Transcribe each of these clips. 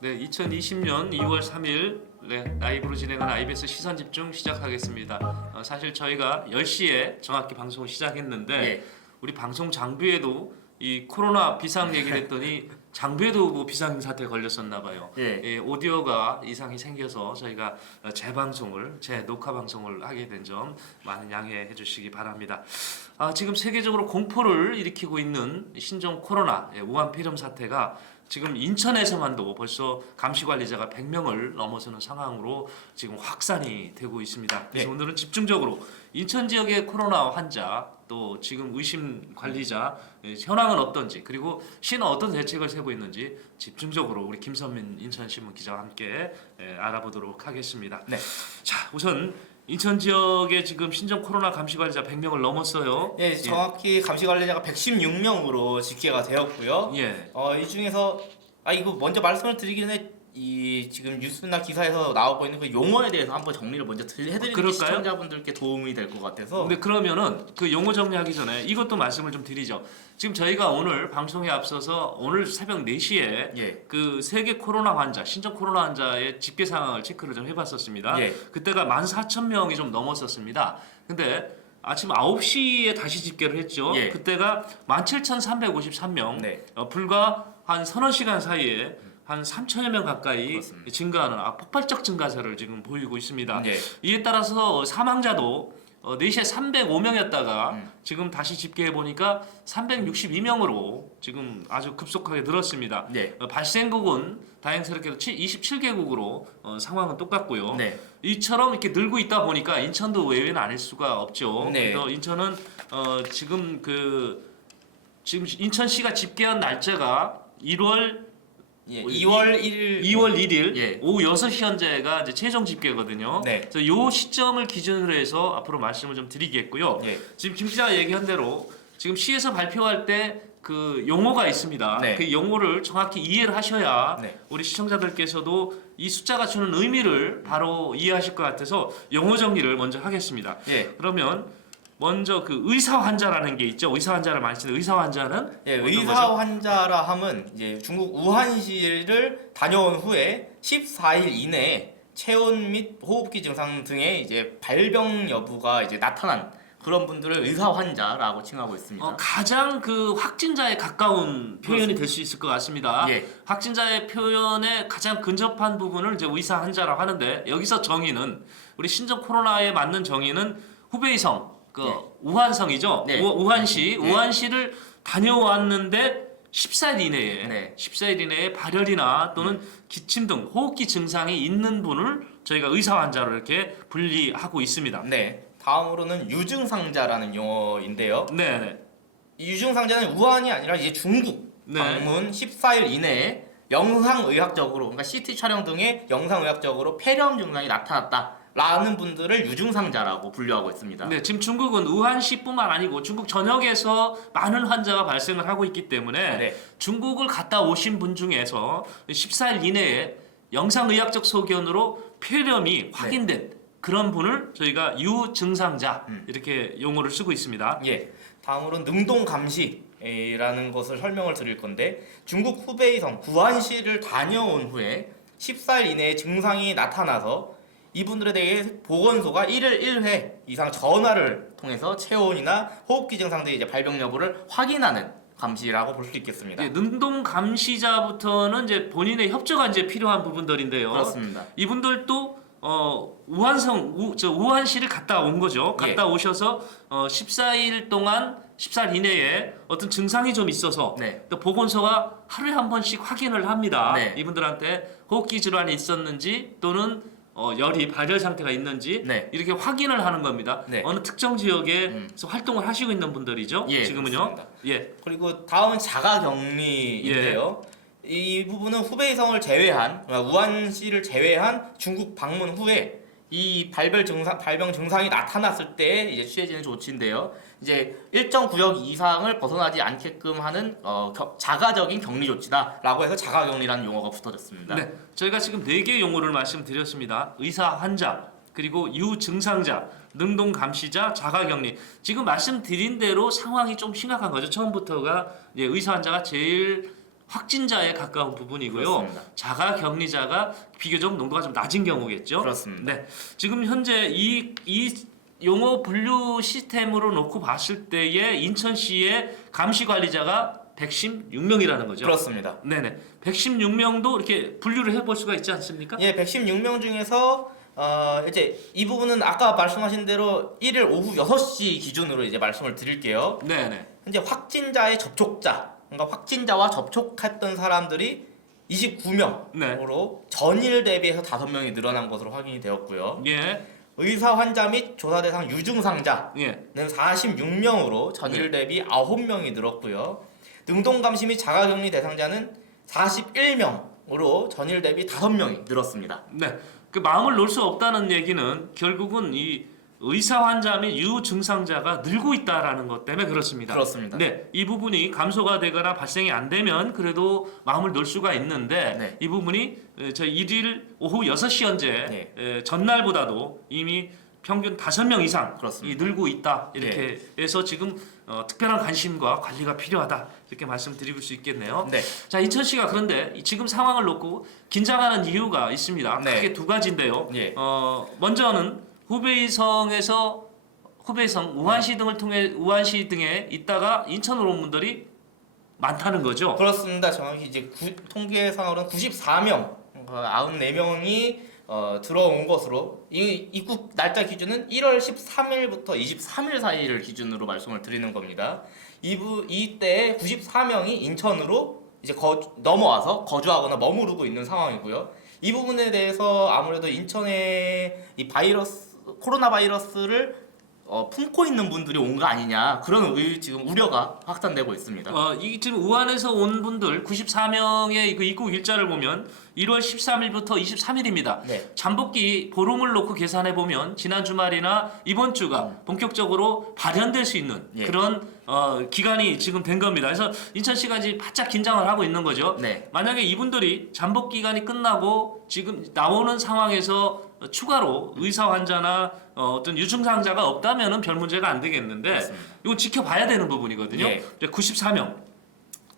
네, 2020년 2월 3일 라이브로 진행한 IBS 시선집중 시작하겠습니다. 사실 저희가 10시에 정확히 방송을 시작했는데 예. 우리 방송 장비에도 이 코로나 비상 얘기를 했더니 장비에도 뭐 비상 사태에 걸렸었나 봐요. 예. 오디오가 이상이 생겨서 저희가 녹화 방송을 하게 된 점 많은 양해해 주시기 바랍니다. 지금 세계적으로 공포를 일으키고 있는 신종 코로나 우한 폐렴 사태가 지금 인천에서만도 벌써 감시관리자가 100명을 넘어서는 상황으로 지금 확산이 되고 있습니다. 그래서 네. 오늘은 집중적으로 인천 지역의 코로나 환자 또 지금 의심 관리자 현황은 어떤지 그리고 시는 어떤 대책을 세고 있는지 집중적으로 우리 김선민 인천신문 기자와 함께 알아보도록 하겠습니다. 네. 자, 우선 인천 지역에 지금 신종 코로나 감시관리자 100명을 넘었어요. 예, 정확히 감시관리자가 116명으로 집계가 되었고요. 예. 이 중에서 이거 먼저 말씀을 드리기 전에 이 지금 뉴스나 기사에서 나오고 있는 그 용어에 대해서 한번 정리를 먼저 해드리는 게 그럴까요? 시청자분들께 도움이 될 것 같아서. 근데 그러면은 그 용어 정리하기 전에 이것도 말씀을 좀 드리죠. 지금 저희가 오늘 방송에 앞서서 오늘 새벽 4시에 예. 그 세계 코로나 환자, 신종 코로나 환자의 집계 상황을 체크를 좀 해봤었습니다. 예. 그때가 14,000명이 좀 넘었었습니다. 근데 아침 9시에 다시 집계를 했죠. 예. 그때가 17,353명. 네. 불과 한 서너 시간 사이에 한 3천여 명 가까이 그렇습니다. 증가하는 폭발적 증가세를 지금 보이고 있습니다. 예. 이에 따라서 사망자도 4시에 305명이었다가 지금 다시 집계해 보니까 362명으로 지금 아주 급속하게 늘었습니다. 네. 발생국은 다행스럽게도 27개국으로 상황은 똑같고요. 네. 이처럼 이렇게 늘고 있다 보니까 인천도 외회는 아닐 수가 없죠. 네. 그래서 인천은 지금 인천시가 집계한 날짜가 2월 2월 1일 1일 예. 오후 6시 현재가 이제 최종 집계거든요. 네. 그래서 요 시점을 기준으로 해서 앞으로 말씀을 좀 드리겠고요. 예. 지금 김 기자가 얘기한 대로 지금 시에서 발표할 때 그 용어가 있습니다. 네. 그 용어를 정확히 이해를 하셔야 네. 우리 시청자들께서도 이 숫자가 주는 의미를 바로 이해하실 것 같아서 용어 정리를 먼저 하겠습니다. 예. 그러면 먼저 그 의사 환자라는 게 있죠. 의사 환자를 많이 쓰는 의사 환자는 예, 어떤 의사 거죠? 환자라 함은 이제 중국 우한시를 다녀온 후에 14일 이내에 체온 및 호흡기 증상 등의 이제 발병 여부가 이제 나타난 그런 분들을 의사 환자라고 칭하고 있습니다. 가장 그 확진자에 가까운 표현이 될 수 있을 것 같습니다. 예. 확진자의 표현에 가장 근접한 부분을 이제 의사 환자라고 하는데 여기서 정의는 우리 신종 코로나에 맞는 정의는 후베이성, 예. 우한성이죠. 네. 우한시, 네. 우한시를 다녀왔는데 14일 이내에 네. 14일 이내에 발열이나 또는 기침 등 호흡기 증상이 있는 분을 저희가 의사 환자로 이렇게 분리하고 있습니다. 네. 다음으로는 유증상자라는 용어인데요. 네. 이 유증상자는 우한이 아니라 이제 중국 네. 방문 14일 이내에 영상의학적으로 그러니까 CT 촬영 등의 영상의학적으로 폐렴 증상이 나타났다라는 분들을 유증상자라고 분류하고 있습니다. 네, 지금 중국은 우한시뿐만 아니고 중국 전역에서 많은 환자가 발생을 하고 있기 때문에 네. 중국을 갔다 오신 분 중에서 14일 이내에 영상의학적 소견으로 폐렴이 확인된 그런 분을 저희가 유증상자 이렇게 용어를 쓰고 있습니다. 예. 다음으로는 능동 감시라는 것을 설명을 드릴 건데 중국 후베이성 구안시를 다녀온 후에 14일 이내에 증상이 나타나서 이분들에 대해 보건소가 1일 1회 이상 전화를 통해서 체온이나 호흡기 증상 등의 이제 발병 여부를 확인하는 감시라고 볼 수 있겠습니다. 네, 능동 감시자부터는 이제 본인의 협조가 이제 필요한 부분들인데요. 그렇습니다. 이분들도 우한시를 갔다 온 거죠. 갔다 오셔서 14일 동안 14일 이내에 어떤 증상이 좀 있어서 네. 또 보건소가 하루에 한 번씩 확인을 합니다. 네. 이분들한테 호흡기 질환이 있었는지 또는 열이 발열 상태가 있는지 네. 이렇게 확인을 하는 겁니다. 네. 어느 특정 지역에서 활동을 하시고 있는 분들이죠. 예, 지금은요. 그렇습니다. 예. 그리고 다음은 자가격리인데요. 이 부분은 후베이성을 제외한 우한시를 제외한 중국 방문 후에 이 발병 증상이 나타났을 때 이제 취해지는 조치인데요. 이제 일정 구역 이상을 벗어나지 않게끔 하는 자가적인 격리 조치다라고 해서 자가격리라는 용어가 붙어졌습니다. 네, 저희가 지금 4개 용어를 말씀드렸습니다. 의사 환자, 그리고 유증상자, 능동 감시자, 자가격리. 지금 말씀드린 대로 상황이 좀 심각한 거죠. 처음부터가 이제 의사 환자가 제일 확진자에 가까운 부분이고요. 그렇습니다. 자가 격리자가 비교적 농도가 좀 낮은 경우겠죠. 그렇습니다. 네, 지금 현재 이 용어 분류 시스템으로 놓고 봤을 때의 인천시의 감시 관리자가 116명이라는 거죠. 그렇습니다. 네네. 116명도 이렇게 분류를 해볼 수가 있지 않습니까? 예, 116명 중에서 이제 이 부분은 아까 말씀하신 대로 1일 오후 6시 기준으로 이제 말씀을 드릴게요. 네네. 현재 확진자의 접촉자, 그러니까 확진자와 접촉했던 사람들이 29명으로 네. 전일 대비해서 5명이 늘어난 것으로 확인이 되었고요. 예. 의사 환자 및 조사 대상 유증상자는 예. 46명으로 전일 대비 9명이 늘었고요. 능동 감시 및 자가격리 대상자는 41명으로 전일 대비 5명이 늘었습니다. 네. 그 마음을 놓을 수 없다는 얘기는 결국은 이 의사 환자 및 유증상자가 늘고 있다라는 것 때문에 그렇습니다. 그렇습니다. 네, 이 부분이 감소가 되거나 발생이 안 되면 그래도 마음을 놓을 수가 있는데 네. 이 부분이 저희 1일 오후 6시 현재 네. 전날보다도 이미 평균 5명 이상 그렇습니다. 늘고 있다 이렇게 해서 지금 특별한 관심과 관리가 필요하다 이렇게 말씀드릴 수 있겠네요. 네. 자, 인천시가 그런데 지금 상황을 놓고 긴장하는 이유가 있습니다. 네. 크게 두 가지인데요. 예. 먼저는 후베이성 우한시 등에 있다가 인천으로 온 분들이 많다는 거죠. 그렇습니다. 정확히 이제 통계상으로는 94명, 94명이 들어온 것으로 이 입국 날짜 기준은 1월 13일부터 23일 사이를 기준으로 말씀을 드리는 겁니다. 이때 94명이 인천으로 이제 넘어와서 거주하거나 머무르고 있는 상황이고요. 이 부분에 대해서 아무래도 인천에 이 코로나 바이러스를 품고 있는 분들이 온 거 아니냐 그런 지금 우려가 확산되고 있습니다. 이 지금 우한에서 온 분들 94명의 그 입국 일자를 보면 1월 13일부터 23일입니다. 네. 잠복기 보름을 놓고 계산해 보면 지난 주말이나 이번 주가 본격적으로 발현될 수 있는 예. 그런 기간이 지금 된 겁니다. 그래서 인천시가 이제 바짝 긴장을 하고 있는 거죠. 네. 만약에 이분들이 잠복 기간이 끝나고 지금 나오는 상황에서 추가로 의사 환자나 어떤 유증상자가 없다면은 별 문제가 안 되겠는데 그렇습니다. 이거 지켜봐야 되는 부분이거든요. 예. 94명.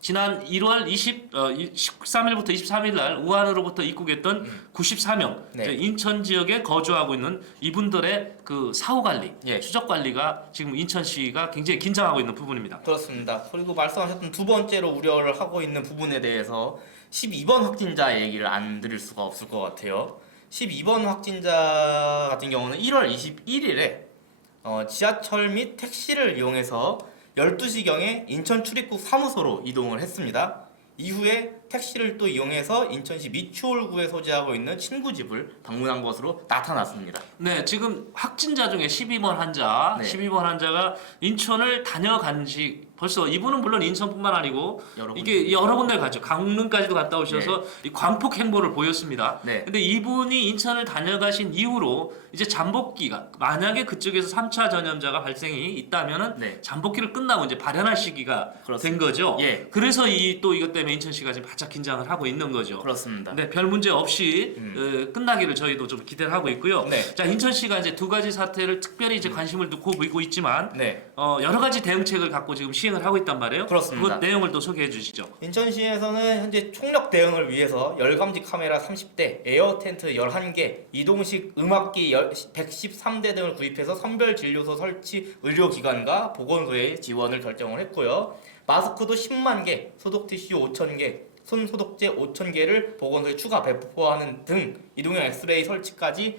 지난 1월 13일부터 23일 날 우한으로부터 입국했던 94명 네. 이제 인천 지역에 거주하고 있는 이분들의 그 사후 관리, 예. 추적 관리가 지금 인천시가 굉장히 긴장하고 있는 부분입니다. 그렇습니다. 그리고 말씀하셨던 두 번째로 우려를 하고 있는 부분에 대해서 12번 확진자 얘기를 안 드릴 수가 없을 것 같아요. 12번 확진자 같은 경우는 1월 21일에 지하철 및 택시를 이용해서 12시경에 인천 출입국 사무소로 이동을 했습니다. 이후에 택시를 또 이용해서 인천시 미추홀구에 소재하고 있는 친구 집을 방문한 것으로 나타났습니다. 네, 지금 확진자 중에 12번 환자, 네. 12번 환자가 인천을 다녀간 지 벌써 이분은 물론 인천뿐만 아니고 이게 여러 군데 가죠. 강릉까지도 갔다 오셔서 이 광폭 행보를 보였습니다. 네. 근데 이분이 인천을 다녀가신 이후로 이제 잠복기가 만약에 그쪽에서 3차 전염자가 발생이 있다면은 네. 잠복기를 끝나고 이제 발현할 시기가 된 거죠. 예. 그래서 또 이것 때문에 인천시가 지금 바짝 긴장을 하고 있는 거죠. 그렇습니다. 네, 별 문제 없이 끝나기를 저희도 좀 기대를 하고 있고요. 네. 자, 인천시가 이제 두 가지 사태를 특별히 이제 관심을 두고 보이고 있지만 네. 여러 가지 대응책을 갖고 지금 시행을 하고 있단 말이에요. 그렇습니다. 그 내용을 또 소개해 주시죠. 인천시에서는 현재 총력 대응을 위해서 열감지 카메라 30대, 에어 텐트 11개, 이동식 음악기 113대 등을 구입해서 선별 진료소 설치 의료기관과 보건소에 지원을 결정을 했고요. 마스크도 10만 개, 소독 티슈 5,000개, 손 소독제 5,000개를 보건소에 추가 배포하는 등 이동형 엑스레이 설치까지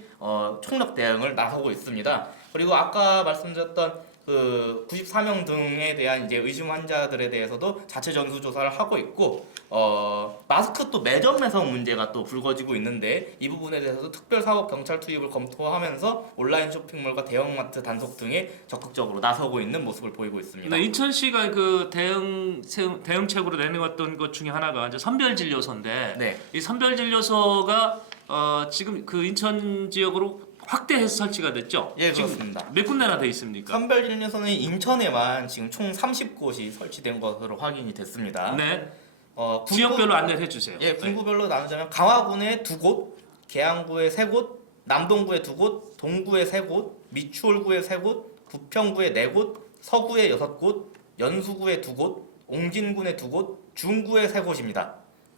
총력 대응을 나서고 있습니다. 그리고 아까 말씀드렸던 그 94명 등에 대한 이제 의심 환자들에 대해서도 자체 전수 조사를 하고 있고 마스크 또 매점 매성 문제가 또 불거지고 있는데 이 부분에 대해서도 특별 사업 경찰 투입을 검토하면서 온라인 쇼핑몰과 대형마트 단속 등에 적극적으로 나서고 있는 모습을 보이고 있습니다. 네, 인천시가 그 대응책으로 내놓았던 것 중에 하나가 이제 선별 진료소인데 네. 이 선별 진료소가 지금 그 인천 지역으로 확대해서 설치가 됐죠. 예, 지금 그렇습니다. 몇 군데나 돼 있습니까? 선별 진료소는 인천에만 지금 총 30곳이 설치된 것으로 확인이 됐습니다. 네. 군구- 지역별로 안내를 해주세요. 예, 군구별로 나누자면 강화군에 2곳, 계양구에 3곳, 남동구에 2곳, 동구에 3곳, 미추홀구에 3곳, 부평구에 4곳, 서구에 6곳, 연수구에 2곳, 옹진군에 2곳, 중구에 세 곳입니다.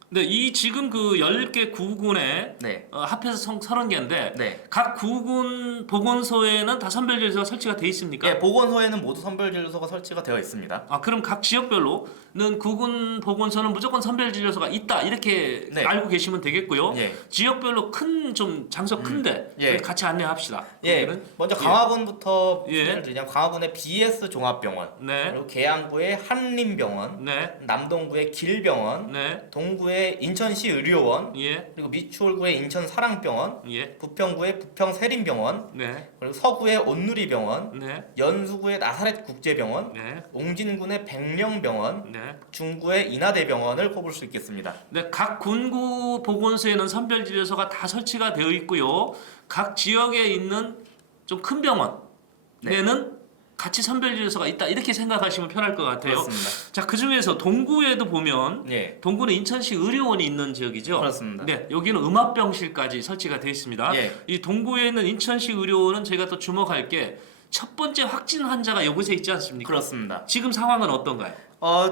네, 이 지금 그 10개 구군에 네. 합해서 총 30개인데 네. 각 구군 보건소에는 다 선별진료소가 설치가 돼 있습니까? 예, 보건소에는 모두 선별진료소가 설치가 되어 있습니다. 아, 그럼 각 지역별로는 구군 보건소는 무조건 선별진료소가 있다 이렇게 네. 알고 계시면 되겠고요. 예. 지역별로 큰 좀 장소 큰데 예. 같이 안내합시다. 예. 거기는? 먼저 강화군부터 예. 예를 들자면 강화군의 BS 종합병원, 네, 그리고 계양구의 한림병원, 네, 남동구의 길병원, 네, 동구의 인천시 의료원, 예, 그리고 미추홀구의 인천사랑병원, 예, 부평구의 부평세림병원, 네, 그리고 서구의 온누리병원, 네, 연수구의 나사렛국제병원, 네, 옹진군의 백령병원, 네. 중구의 인하대병원을 꼽을 수 있겠습니다. 네, 각 군구 보건소에는 선별진료소가 다 설치가 되어 있고요. 각 지역에 있는 좀 큰 병원에는 같이 선별진료소가 있다 이렇게 생각하시면 편할 것 같아요. 그렇습니다. 자, 그 중에서 동구에도 보면 예, 동구는 인천시 의료원이 있는 지역이죠. 그렇습니다. 네, 여기는 음압병실까지 설치가 되어 있습니다. 예. 이 동구에 있는 인천시 의료원은 저희가 또 주목할 게 첫 번째 확진 환자가 여기서 있지 않습니까? 그렇습니다. 지금 상황은 어떤가요?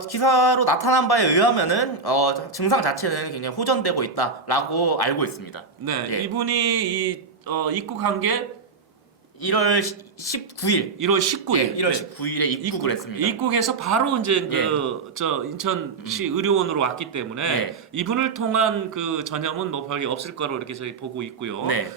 기사로 나타난 바에 의하면은 증상 자체는 굉장히 호전되고 있다라고 알고 있습니다. 네, 예. 이분이 입국한 게 1월 19일, 1월 19일. 예, 1월 19일에 입국을 했습니다. 입국해서 바로 이제 예. 저 인천시 의료원으로 왔기 때문에 네. 이분을 통한 그 전염은 뭐 별게 없을 거로 이렇게 저희 보고 있고요. 네,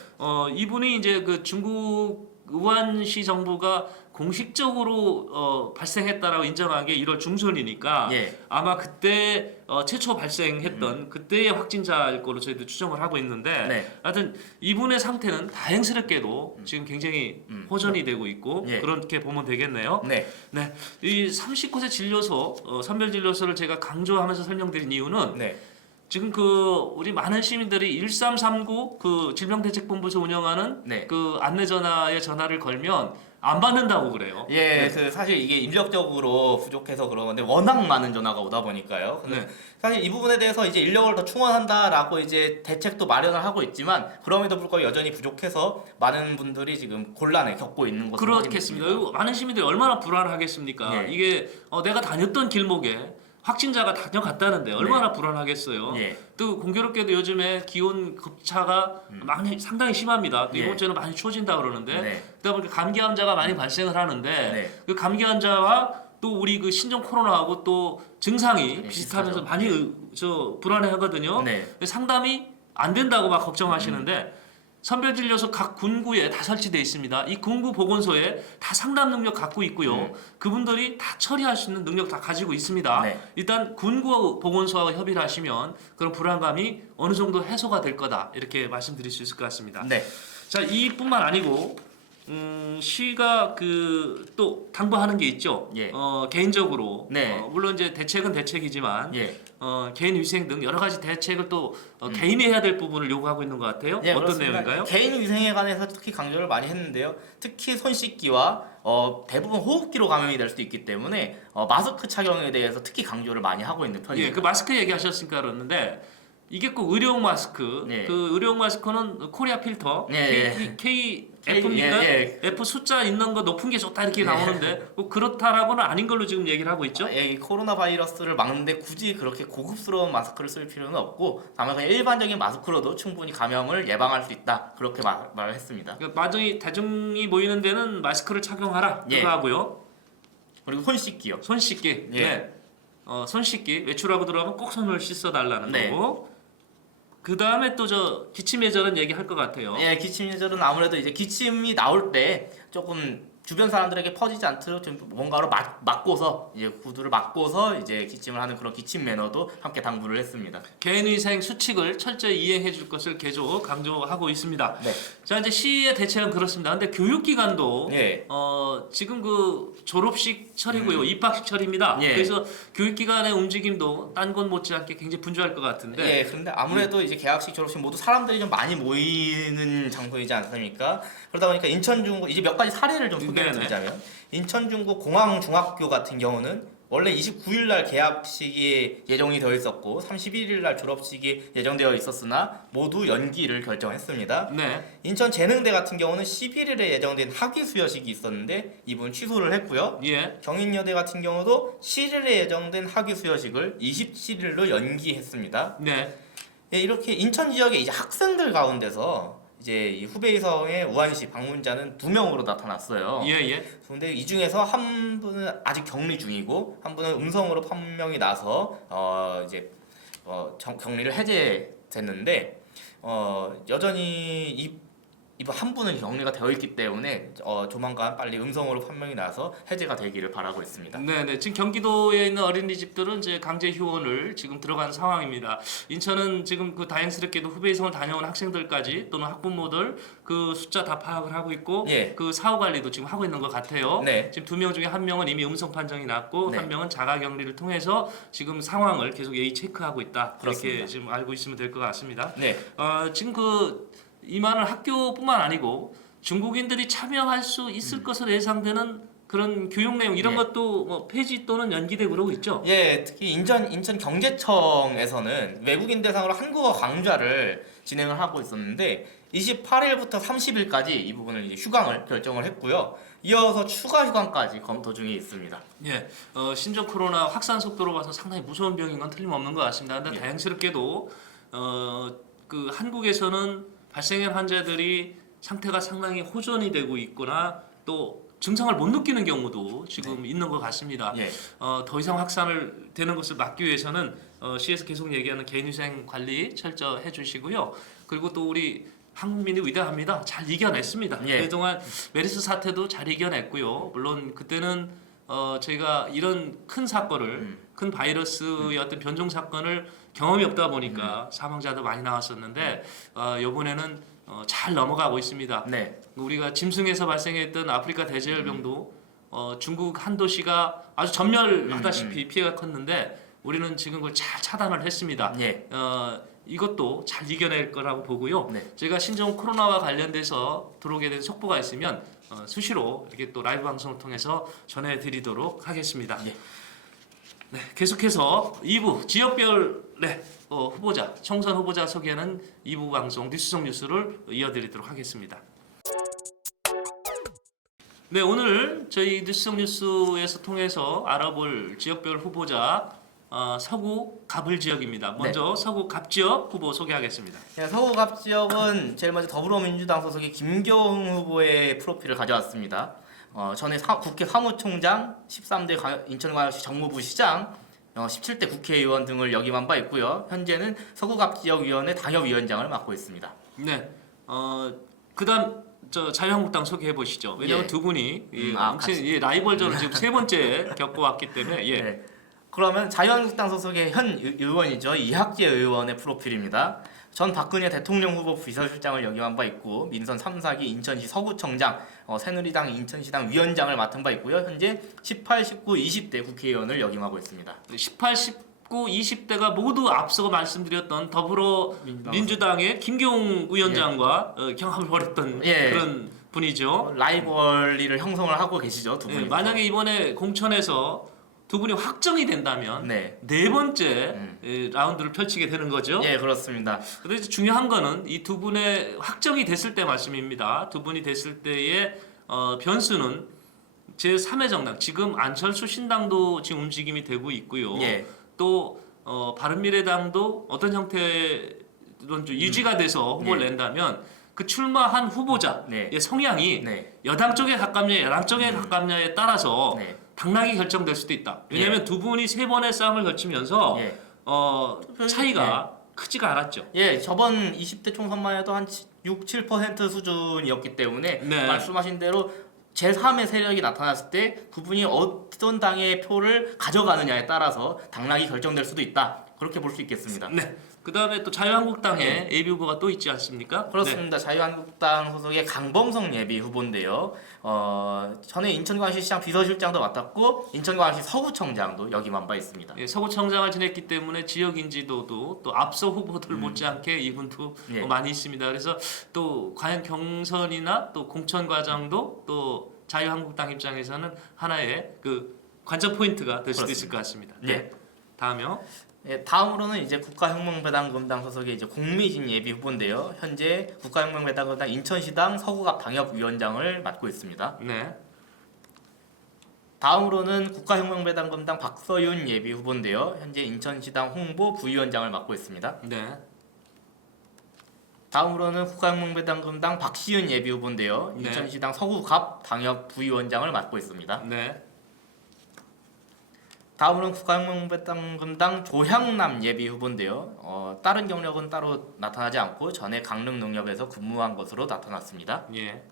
이분이 이제 그 중국 우한시 정부가 공식적으로 발생했다라고 인정한 게 1월 중순이니까 예, 아마 그때 최초 발생했던 그때의 확진자일 거로 저희도 추정을 하고 있는데 네. 하여튼 이분의 상태는 다행스럽게도 지금 굉장히 호전이 되고 있고 예. 그렇게 보면 되겠네요. 네, 네, 이 39세 진료소 선별진료소를 제가 강조하면서 설명드린 이유는 네, 지금 그 우리 많은 시민들이 1339 그 질병대책본부에서 운영하는 네. 그 안내 전화에 전화를 걸면 안 받는다고 그래요. 예, 그 사실 이게 인력적으로 부족해서 그런 건데 워낙 많은 전화가 오다 보니까요. 근데 네. 사실 이 부분에 대해서 이제 인력을 더 충원한다라고 이제 대책도 마련을 하고 있지만 그럼에도 불구하고 여전히 부족해서 많은 분들이 지금 곤란에 겪고 있는 것으로 그렇겠습니다. 확인됐습니다. 그리고 많은 시민들이 얼마나 불안하겠습니까? 예. 이게 내가 다녔던 길목에 확진자가 다녀갔다는데 얼마나 불안하겠어요. 예, 또 공교롭게도 요즘에 기온 급차가 많이 상당히 심합니다. 또 예. 이번 주에는 많이 추워진다 그러는데 네, 그러다 보니까 감기 환자가 많이 발생을 하는데 네. 그 감기 환자와 또 우리 그 신종 코로나하고 또 증상이 네, 비슷하면서 비슷하죠. 많이 불안해하거든요. 네, 상담이 안 된다고 막 걱정하시는데 선별진료소 각 군구에 다 설치되어 있습니다. 이 군구 보건소에 다 상담 능력 갖고 있고요. 그분들이 다 처리할 수 있는 능력 다 가지고 있습니다. 네. 일단 군구 보건소와 협의를 하시면 그런 불안감이 어느 정도 해소가 될 거다 이렇게 말씀드릴 수 있을 것 같습니다. 네, 자, 이뿐만 아니고 시가 그 또 당부하는 게 있죠. 예. 개인적으로 네. 물론 이제 대책은 대책이지만 예. 개인 위생 등 여러 가지 대책을 또 개인이 해야 될 부분을 요구하고 있는 것 같아요. 예, 어떤 그렇습니다. 내용인가요? 개인 위생에 관해서 특히 강조를 많이 했는데요. 특히 손 씻기와 대부분 호흡기로 감염이 될 수도 있기 때문에 마스크 착용에 대해서 특히 강조를 많이 하고 있는 편입니다. 예, 그 마스크 얘기하셨으니까 그러는데 이게 꼭 의료용 마스크. 예. 그 의료용 마스크는 코리아 필터 예, F입니까? 예, F 숫자 있는 거 높은 게 좋다 이렇게 예. 나오는데 뭐 그렇다라고는 아닌 걸로 지금 얘기를 하고 있죠. 이 코로나 바이러스를 막는데 굳이 그렇게 고급스러운 마스크를 쓸 필요는 없고 다만 그냥 일반적인 마스크로도 충분히 감염을 예방할 수 있다 그렇게 말을 했습니다. 그러니까 마중이 대중이 모이는 데는 마스크를 착용하라 예. 그거 하고요. 그리고 손 씻기요. 손 씻기. 예. 네. 손 씻기. 외출하고 들어가면 꼭 손을 씻어 달라는 네. 거고. 그 다음에 또 저 기침 예절은 얘기할 것 같아요. 예, 기침 예절은 아무래도 이제 기침이 나올 때 조금 주변 사람들에게 퍼지지 않도록 좀 뭔가로 막고서 이제 구두를 막고서 이제 기침을 하는 그런 기침 매너도 함께 당부를 했습니다. 개인위생 수칙을 철저히 이행해 줄 것을 계속 강조하고 있습니다. 네. 자, 이제 시의 대책은 그렇습니다. 근데 교육기관도 예. 지금 그 졸업식 철이고요. 입학식 철입니다. 예. 그래서 교육기관의 움직임도 딴 곳 못지않게 굉장히 분주할 것 같은데 예, 그런데 아무래도 이제 개학식, 졸업식 모두 사람들이 좀 많이 모이는 장소이지 않습니까? 그러다 보니까 인천중구 이제 몇 가지 사례를 좀 소개를 네네. 드리자면 인천중구 공항중학교 같은 경우는 원래 29일 날 개학식이 예정이 되어 있었고 31일 날 졸업식이 예정되어 있었으나 모두 연기를 결정했습니다. 네. 인천재능대 같은 경우는 11일에 예정된 학위 수여식이 있었는데 이분 취소를 했고요. 예. 경인여대 같은 경우도 7일에 예정된 학위 수여식을 27일로 연기했습니다. 네. 예, 이렇게 인천 지역의 이제 학생들 가운데서 이제 이 후베이성의 우한시 방문자는 2명으로 나타났어요. 예, 예. 그런데 이 중에서 한 분은 아직 격리 중이고 한 분은 음성으로 판명이 나서 격리를 해제됐는데 여전히 이분 한 분은 격리가 되어 있기 때문에 조만간 빨리 음성으로 판명이 나서 해제가 되기를 바라고 있습니다. 네네. 지금 경기도에 있는 어린이집들은 이제 강제 휴원을 지금 들어간 상황입니다. 인천은 지금 그 다행스럽게도 후베이성을 다녀온 학생들까지 또는 학부모들 그 숫자 다 파악을 하고 있고 예. 그 사후 관리도 지금 하고 있는 것 같아요. 네. 지금 2명 중에 1명은 이미 음성 판정이 났고 네. 1명은 자가 격리를 통해서 지금 상황을 계속 예의 체크하고 있다. 그렇습니다. 이렇게 지금 알고 있으면 될 것 같습니다. 네. 지금 이만한 학교뿐만 아니고 중국인들이 참여할 수 있을 것으로 예상되는 그런 교육 내용 이런 예. 것도 뭐 폐지 또는 연기되고 그러고 있죠. 예, 특히 인천 경제청에서는 외국인 대상으로 한국어 강좌를 진행을 하고 있었는데 28일부터 30일까지 이 부분을 이제 휴강을 결정을 했고요. 이어서 추가 휴강까지 검토 중에 있습니다. 예, 신종 코로나 확산 속도로 봐서 상당히 무서운 병인 건 틀림없는 것 같습니다. 근데 예. 다행스럽게도 그 한국에서는 발생한 환자들이 상태가 상당히 호전이 되고 있거나 또 증상을 못 느끼는 경우도 지금 있는 것 같습니다. 예. 더 이상 확산을 되는 것을 막기 위해서는 시에서 계속 얘기하는 개인위생 관리 철저해 주시고요. 그리고 또 우리 한국민이 위대합니다. 잘 이겨냈습니다. 예. 그동안 메르스 사태도 잘 이겨냈고요. 물론 그때는 저희가 이런 큰 사건을 큰 바이러스의 어떤 변종 사건을 경험이 없다 보니까 사망자도 많이 나왔었는데 이번에는 잘 넘어가고 있습니다. 네. 우리가 짐승에서 발생했던 아프리카 대재열병도 중국 한 도시가 아주 전멸하다시피 피해가 컸는데 우리는 지금 그걸 잘 차단을 했습니다. 예. 이것도 잘 이겨낼 거라고 보고요. 네. 제가 신종 코로나와 관련돼서 들어오게 된 속보가 있으면 수시로 이렇게 또 라이브 방송을 통해서 전해드리도록 하겠습니다. 예. 네, 계속해서 2부 지역별 후보자 총선 후보자 소개하는 2부 방송 뉴스속 뉴스를 이어드리도록 하겠습니다. 네, 오늘 저희 뉴스속 뉴스에서 통해서 알아볼 지역별 후보자 서구 갑을 지역입니다. 먼저 서구 갑 지역 후보 소개하겠습니다. 네, 서구갑 지역은 제일 먼저 더불어민주당 소속의 김경훈 후보의 프로필을 가져왔습니다. 전에 국회 사무총장, 13대 인천광역시 정무부 시장, 17대 국회의원 등을 역임한 바 있고요. 현재는 서구갑 지역위원회 당협위원장을 맡고 있습니다. 네, 그다음 자유한국당 소개해 보시죠. 왜냐하면 예. 두 분이 같이. 라이벌전을 지금 세 번째 겪어왔기 때문에 예. 네. 그러면 자유한국당 소속의 현 의원이죠. 이학재 의원의 프로필입니다. 전 박근혜 대통령 후보 비서실장을 역임한 바 있고 민선 3사기 인천시 서구청장, 새누리당 인천시당 위원장을 맡은 바 있고요. 현재 18, 19, 20대 국회의원을 역임하고 있습니다. 18, 19, 20대가 모두 앞서 말씀드렸던 더불어민주당의 김경 위원장과 경합을 벌였던 예. 그런 분이죠. 라이벌리를 형성을 하고 계시죠, 두 예, 분이. 만약에 이번에 공천에서 두 분이 확정이 된다면 네. 네 번째 라운드를 펼치게 되는 거죠. 예, 그렇습니다. 그런데 이제 중요한 거는 이 두 분의 확정이 됐을 때 말씀입니다. 두 분이 됐을 때의 변수는 제3의 정당, 지금 안철수 신당도 지금 움직임이 되고 있고요. 예. 또 바른미래당도 어떤 형태로 유지가 돼서 후보를 예. 낸다면 그 출마한 후보자의 네. 성향이 네. 여당 쪽에 가깝냐, 야당 쪽에 가깝냐에 따라서 네. 당락이 결정될 수도 있다. 왜냐하면 두 분이 세 번의 싸움을 거치면서 예. 차이가 크지가 않았죠. 예, 저번 20대 총선만 해도 한 6, 7% 수준이었기 때문에 네. 말씀하신 대로 제3의 세력이 나타났을 때 그분이 어떤 당의 표를 가져가느냐에 따라서 당락이 결정될 수도 있다. 그렇게 볼 수 있겠습니다. 네. 그다음에 또 자유한국당의 예비 후보가 또 있지 않습니까? 그렇습니다. 자유한국당 소속의 강범석 예비 후보인데요. 전에 인천광역시 시장 비서실장도 맡았고 인천광역시 서구청장도 역임한 바 있습니다. 예, 서구청장을 지냈기 때문에 지역 인지도도 또 앞서 후보들 못지않게 이분도 예. 많이 있습니다. 그래서 또 과연 경선이나 또 공천 과정도 또 자유한국당 입장에서는 하나의 그 관전 포인트가 될 수도 그렇습니다. 있을 것 같습니다. 예. 다음이요. 예, 다음으로는 이제 국가혁명배당금당 소속의 이제 공미진 예비 후보인데요. 현재 국가혁명배당금당 인천시당 서구갑 당협위원장을 맡고 있습니다. 네. 다음으로는 국가혁명배당금당 박서윤 예비 후보인데요. 현재 인천시당 홍보 부위원장을 맡고 있습니다. 네. 다음으로는 국가혁명배당금당 박시윤 예비 후보인데요. 네. 인천시당 서구갑 당협 부위원장을 맡고 있습니다. 네. 다음으로는 국가혁명배당금당 조향남 예비 후보인데요. 다른 경력은 따로 나타나지 않고 전에 강릉농협에서 근무한 것으로 나타났습니다. 예.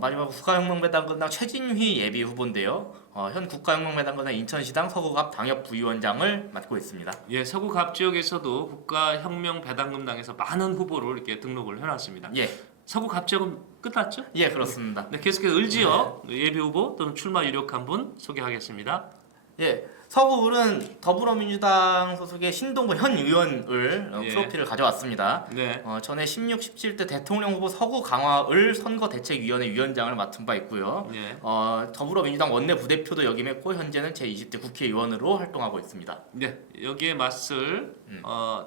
마지막 국가혁명배당금당 최진휘 예비 후보인데요. 현 국가혁명배당금당 인천시당 서구갑 당협 부위원장을 맡고 있습니다. 예, 서구 갑 지역에서도 국가혁명배당금당에서 많은 후보를 이렇게 등록을 해놨습니다. 예, 서구 갑 지역은 끝났죠? 예 그렇습니다. 네, 계속해서 을지역 예비 후보 또는 출마 유력한 분 소개하겠습니다. 예, 서구을은 더불어민주당 소속의 신동근 현 의원을 예. 프로필을 가져왔습니다. 네. 전에 16, 17대 대통령 후보 서구 강화을 선거대책위원회 위원장을 맡은 바 있고요. 예. 더불어민주당 원내 부대표도 역임했고 현재는 제20대 국회의원으로 활동하고 있습니다. 네. 여기에 맞설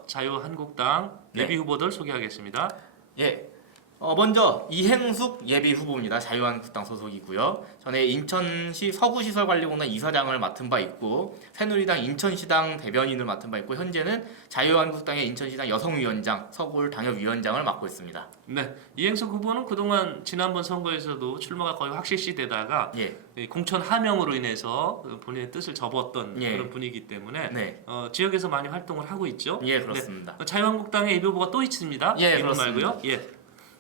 자유한국당 네. 예비 후보들 소개하겠습니다. 예. 먼저 이행숙 예비 후보입니다. 자유한국당 소속이고요. 전에 인천시 서구시설관리공단 이사장을 맡은 바 있고 새누리당 인천시당 대변인을 맡은 바 있고 현재는 자유한국당의 인천시당 여성위원장, 서구을 당협위원장을 맡고 있습니다. 네. 이행석 후보는 그동안 지난번 선거에서도 출마가 거의 확실시되다가 예, 이 공천 하명으로 인해서 본인의 뜻을 접었던 예. 그런 분위기 때문에 네, 지역에서 많이 활동을 하고 있죠. 예 그렇습니다. 자유한국당의 예비 후보가 또 있습니다. 예, 이분 그렇습니다. 말고요. 예.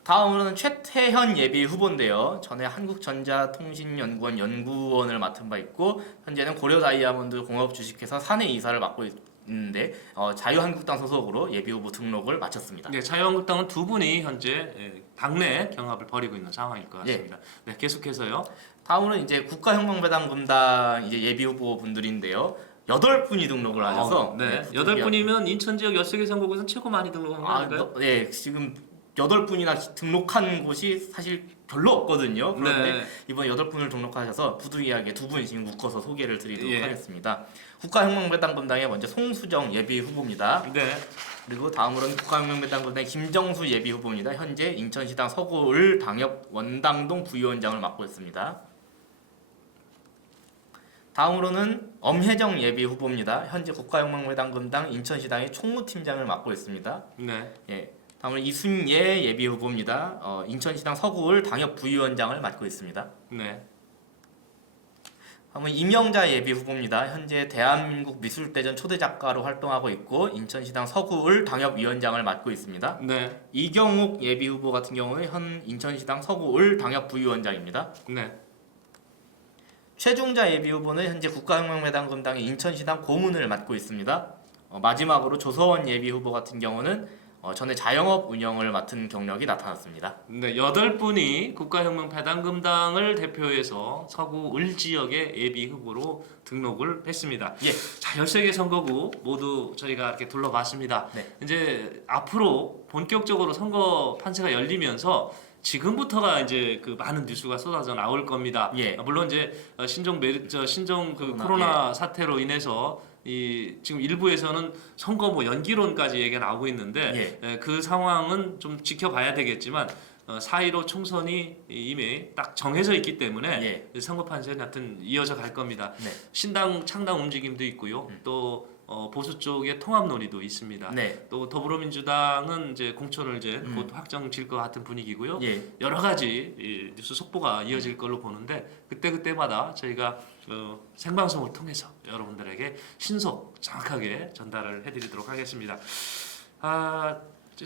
다음으로는 최태현 예비 후보인데요. 전에 한국전자통신연구원 연구원을 맡은 바 있고 현재는 고려다이아몬드 공업 주식회사 사내이사를 맡고 있는데 자유한국당 소속으로 예비 후보 등록을 마쳤습니다. 네, 자유한국당은 두 분이 현재 당내 경합을 벌이고 있는 상황일 것 같습니다. 네, 계속해서요. 다음으로는 이제 국가혁명배당금당 이제 예비 후보 분들인데요. 8분이 등록을 하셔서 네, 8분이면 인천 지역 13개 선거구에서 최고 많이 등록한 거 아닌가요? 네, 지금 8분이나 등록한 곳이 사실 별로 없거든요. 그런데 네. 이번 8분을 등록하셔서 부득이하게 두 분씩 묶어서 소개를 드리도록 예. 하겠습니다. 국가혁명배당금당의 먼저 송수정 예비 후보입니다. 네. 그리고 다음으로는 국가혁명배당금당 김정수 예비 후보입니다. 현재 인천시당 서구을 당협 원당동 부위원장을 맡고 있습니다. 다음으로는 엄혜정 예비 후보입니다. 현재 국가혁명배당금당 인천시당의 총무팀장을 맡고 있습니다. 네. 예. 다음으로 이순예 예비 후보입니다. 인천시당 서구을 당협 부위원장을 맡고 있습니다. 네. 다음은 임영자 예비 후보입니다. 현재 대한민국 미술대전 초대 작가로 활동하고 있고 인천시당 서구을 당협위원장을 맡고 있습니다. 네. 이경욱 예비 후보 같은 경우는 현 인천시당 서구을 당협 부위원장입니다. 네. 최중자 예비 후보는 현재 국가혁명배당금당의 인천시당 고문을 맡고 있습니다. 마지막으로 조서원 예비 후보 같은 경우는 전에 자영업 운영을 맡은 경력이 나타났습니다. 네, 8분이 국가혁명배당금당을 대표해서 서구 을 지역의 예비 후보로 등록을 했습니다. 예. 자, 13개 선거구 모두 저희가 이렇게 둘러봤습니다. 네. 이제 앞으로 본격적으로 선거 판세가 열리면서 지금부터가 이제 그 많은 뉴스가 쏟아져 나올 겁니다. 예. 물론 이제 신종 그 코로나, 코로나 사태로 인해서 지금 일부에서는 선거 연기론까지 얘기가 나오고 있는데 그 상황은 좀 지켜봐야 되겠지만 4.15 총선이 이미 딱 정해져 있기 때문에 선거 판세는 하여튼 이어져 갈 겁니다. 네. 신당 창당 움직임도 있고요. 또 보수 쪽의 통합 논의도 있습니다. 네. 또 더불어민주당은 이제 공천을 이제 곧 확정질 것 같은 분위기고요. 예. 여러 가지 뉴스 속보가 이어질 걸로 보는데 그때마다 저희가 생방송을 통해서 여러분들에게 신속 정확하게 전달을 해드리도록 하겠습니다.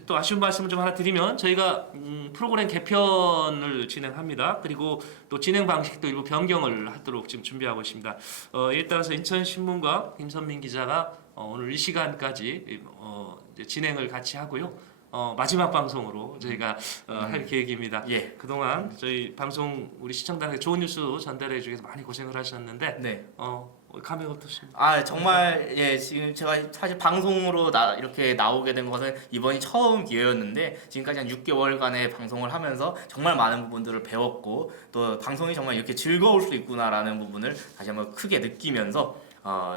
또 아쉬운 말씀을 좀 하나 드리면 저희가 프로그램 개편을 진행합니다. 그리고 또 진행 방식도 일부 변경을 하도록 지금 준비하고 있습니다. 이에 따라서 인천신문과 김선민 기자가 오늘 이 시간까지 이제 진행을 같이 하고요. 마지막 방송으로 저희가 할 계획입니다. 예. 그동안 저희 방송 우리 시청자들에게 좋은 뉴스 전달해 주기 위해서 많이 고생을 하셨는데 네. 감회가 어떠십니까? 아 정말 예 지금 제가 사실 방송으로 이렇게 나오게 된 것은 이번이 처음 기회였는데 지금까지 한 6개월간의 방송을 하면서 정말 많은 부분들을 배웠고 또 방송이 정말 이렇게 즐거울 수 있구나라는 부분을 다시 한번 크게 느끼면서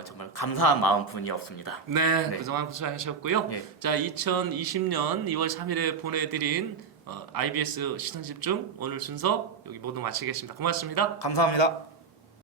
정말 감사한 마음뿐이 없습니다. 네, 네. 그동안 고생하셨고요. 예. 자, 2020년 2월 3일에 보내드린 IBS 시선집중 오늘 순서 여기 모두 마치겠습니다. 고맙습니다. 감사합니다.